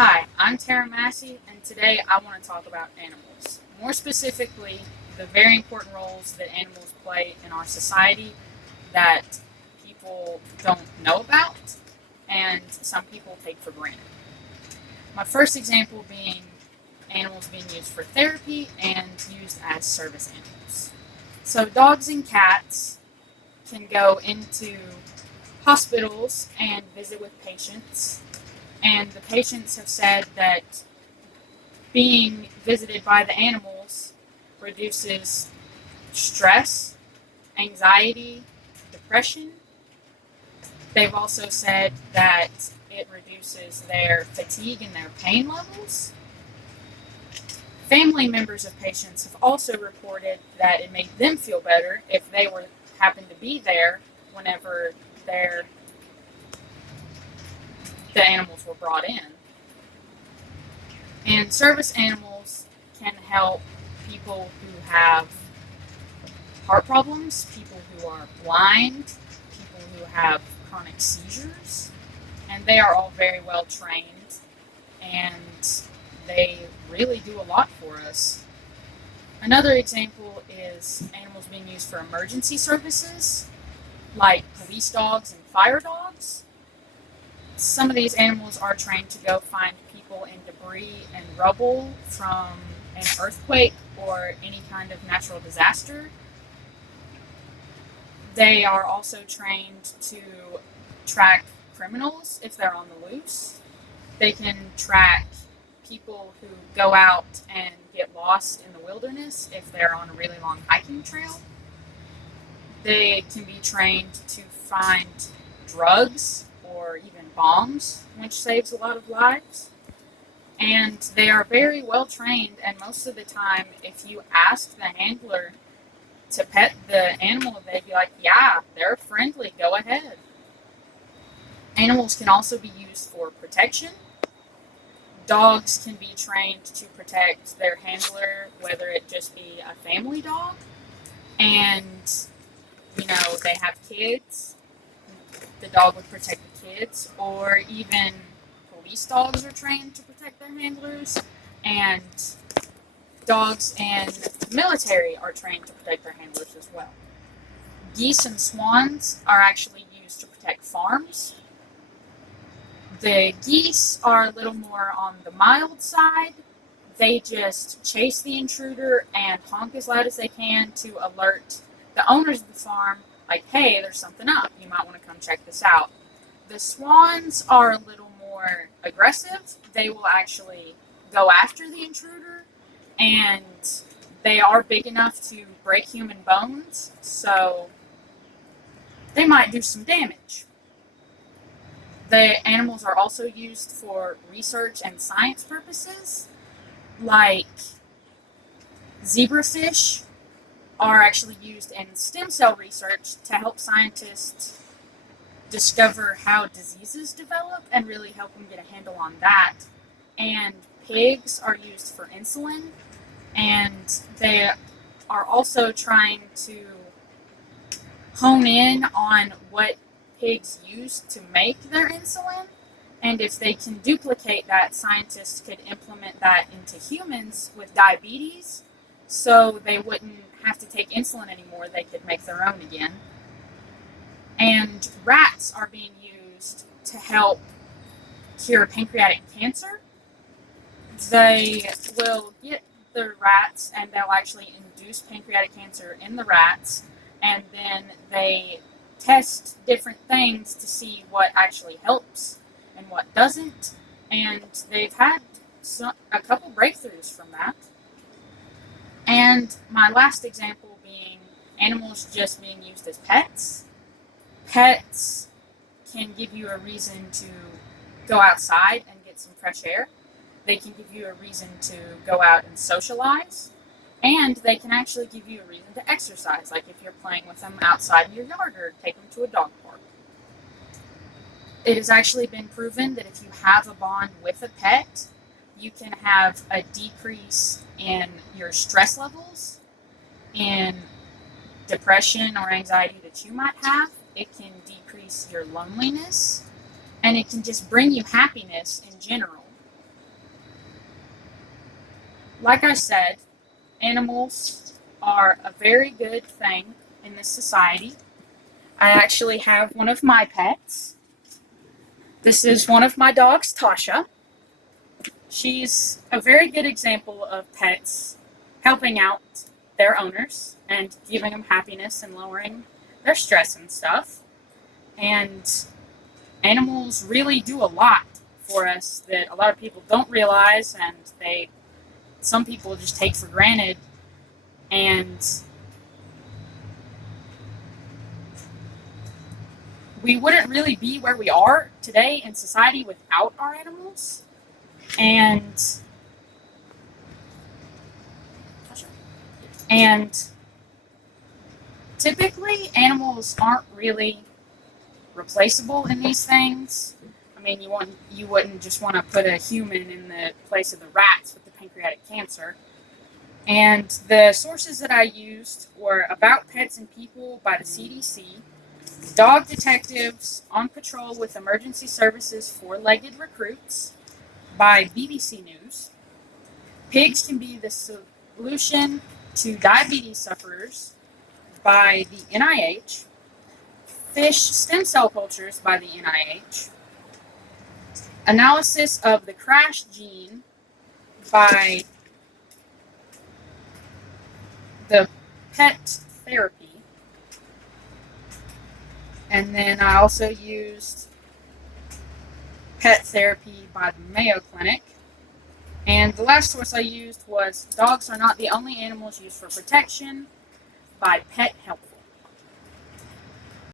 Hi, I'm Tara Massey, and today I want to talk about animals. More specifically, the very important roles that animals play in our society that people don't know about and some people take for granted. My first example being animals being used for therapy and used as service animals. So, dogs and cats can go into hospitals and visit with patients, and the patients have said that being visited by the animals reduces stress, anxiety, depression. They've also said that it reduces their fatigue and their pain levels. Family members of patients have also reported that it made them feel better if they were happened to be there whenever their the animals were brought in. And service animals can help people who have heart problems, people who are blind, people who have chronic seizures, and they are all very well trained and they really do a lot for us. Another example is animals being used for emergency services, like police dogs and fire dogs. Some of these animals are trained to go find people in debris and rubble from an earthquake or any kind of natural disaster. They are also trained to track criminals if they're on the loose. They can track people who go out and get lost in the wilderness if they're on a really long hiking trail. They can be trained to find drugs or even bombs, which saves a lot of lives. And they are very well trained, and most of the time, if you ask the handler to pet the animal, they'd be like, yeah, they're friendly, go ahead. Animals can also be used for protection. Dogs can be trained to protect their handler, whether it just be a family dog, and they have kids, the dog would protect the kids, or even police dogs are trained to protect their handlers, and dogs and the military are trained to protect their handlers as well. Geese and swans are actually used to protect farms. The geese are a little more on the mild side. They just chase the intruder and honk as loud as they can to alert the owners of the farm, like, hey, there's something up. You might want to come check this out. The swans are a little more aggressive. They will actually go after the intruder, and they are big enough to break human bones, so they might do some damage. The animals are also used for research and science purposes, like zebrafish are actually used in stem cell research to help scientists discover how diseases develop and really help them get a handle on that. And pigs are used for insulin, and they are also trying to hone in on what pigs use to make their insulin. And if they can duplicate that, scientists could implement that into humans with diabetes, so they wouldn't have to take insulin anymore. They could make their own again. And rats are being used to help cure pancreatic cancer. They will get the rats and they'll actually induce pancreatic cancer in the rats, and then they test different things to see what actually helps and what doesn't. And they've had a couple breakthroughs from that. And my last example being animals just being used as pets. Pets can give you a reason to go outside and get some fresh air. They can give you a reason to go out and socialize. And they can actually give you a reason to exercise, like if you're playing with them outside in your yard or take them to a dog park. It has actually been proven that if you have a bond with a pet, you can have a decrease in your stress levels, in depression or anxiety that you might have. It can decrease your loneliness, and it can just bring you happiness in general. Like I said, animals are a very good thing in this society. I actually have one of my pets. This is one of my dogs, Tasha. She's a very good example of pets helping out their owners and giving them happiness and lowering their stress and stuff. And animals really do a lot for us that a lot of people don't realize, and some people just take for granted. And we wouldn't really be where we are today in society without our animals. And typically animals aren't really replaceable in these things. I mean, you wouldn't just want to put a human in the place of the rats with the pancreatic cancer. And the sources that I used were About Pets and People by the CDC, Dog Detectives on Patrol with Emergency Services Four-Legged Recruits by BBC News, Pigs Can Be the Solution to Diabetes Sufferers by the NIH, Fish Stem Cell Cultures by the NIH, Analysis of the Crash Gene by the Pet Therapy, and then I also used Pet Therapy by the Mayo Clinic. And the last source I used was Dogs Are Not the Only Animals Used for Protection by Pet Health.